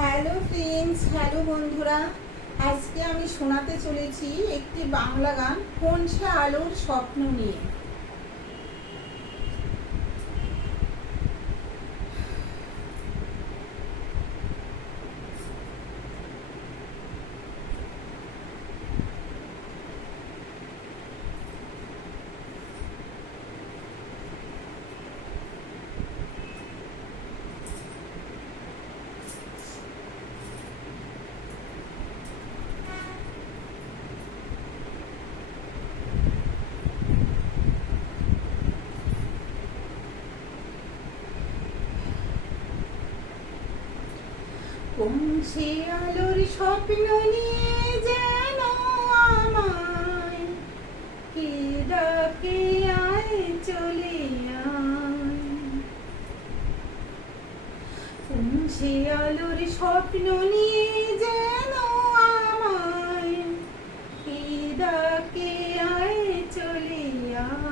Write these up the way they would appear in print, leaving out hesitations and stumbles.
Hello friends, hello বন্ধুরা। আজকে আমি শোনাতে চলেছি একটি বাংলা গান, কোন সে আলোর স্বপ্ন নিয়ে। কোন সে আলোর স্বপ্ন নিয়ে যেন আমায় কে ডাকে, আয় চলে আয়। কোন সে আলোর স্বপ্ন নিয়ে যেন আমায় কে ডাকে, আয় চলে আয়।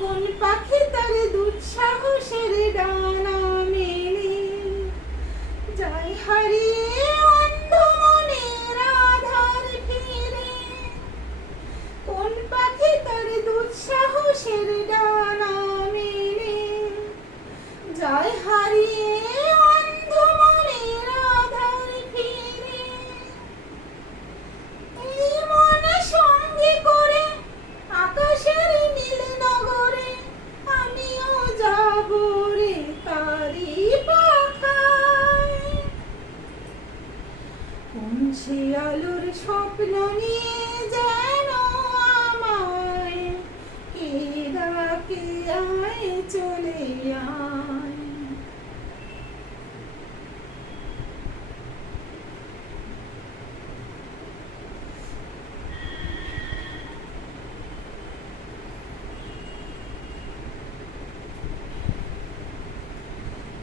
কোন পাখি তার দুঃসাহসের ডানা মেলে যায় হারিয়ে অন্ধ মনের আধার ফিরে। কোন পাখি তার দুঃসাহসের ডানা মেলে যায় হারিয়ে অন্ধ মনের আধার ফিরে। এই মনে সঙ্গে করে আকাশের নীল নগরে আমিও যাব রে তারি পাখায়। কোন সে আলোর স্বপ্ন নিয়ে যেন আমায় কে ডাকে, আয় চলে আয়।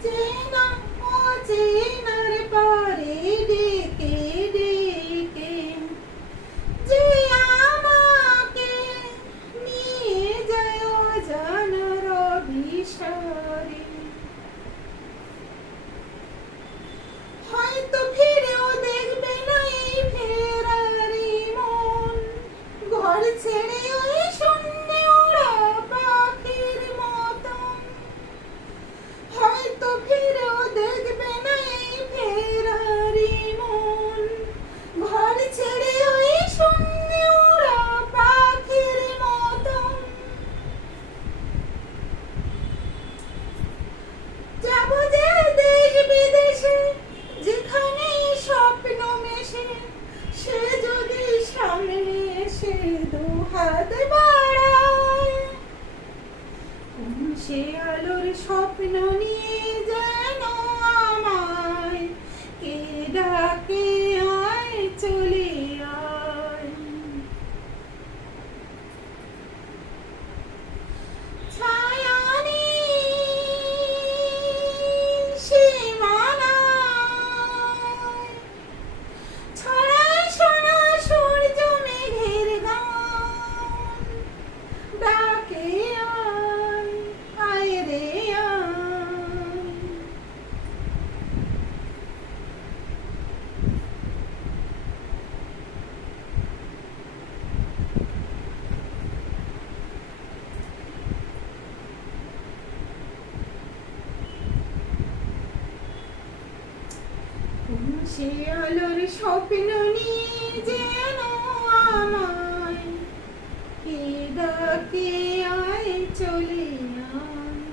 চেনা অচেনার পারে ডেকে ডেকে যে আমাকে নিয়ে যায় অজানার অভিসারে। হয়তো ফিরেও দেখবে না এই ফেরারি মন, ঘর ছেড়ে ওই শূন্যে ওরা পাখির মতন। হয়তো ফিরেও দেখবে না এই ফেরারি মন, ঘর ছেড়ে ওই শূন্যে ওরা পাখির মতন। যাব যে দেশ বিদেশে, যেখানে স্বপ্ন মেশে, সে যদি সামনে এসে দুহাত বাড়ায়। কোন সে আলোর স্বপ্ন নিয়ে যেন আমায় কে ডাকে, আয় চলে আয়। ছায়ানীল সীমানায় ছড়ায় সোনা সূর্য মেঘের গান, ডাকে আয়, আয় রে আয়। কোন সে আলোর স্বপ্ন নিয়ে যেন আমায় কে ডাকে, আয় চলে আয়।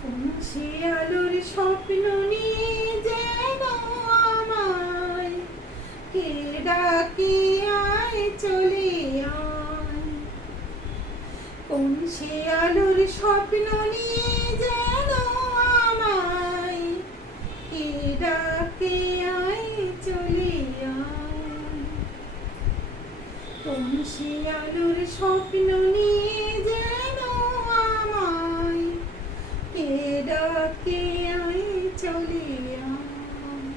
কোন সে আলোর স্বপ্ন নিয়ে যেন আমায় কে ডাকে, আয় চলে আয়। কোন সে আলোর স্বপ্ন নিয়ে যেন আমায় কে ডাকে, আয় চলে আয়। কোন সে আলোর স্বপ্ন নিয়ে যেন আমায় কে ডাকে আয় চলে আয়,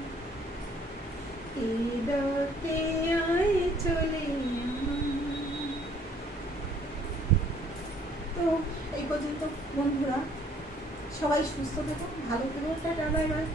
কে ডাকে আয় চলে আয়। তো এই পর্যন্ত বন্ধুরা, সবাই সুস্থ থেকো, ভালো থেকো, টাটা বাই বাই।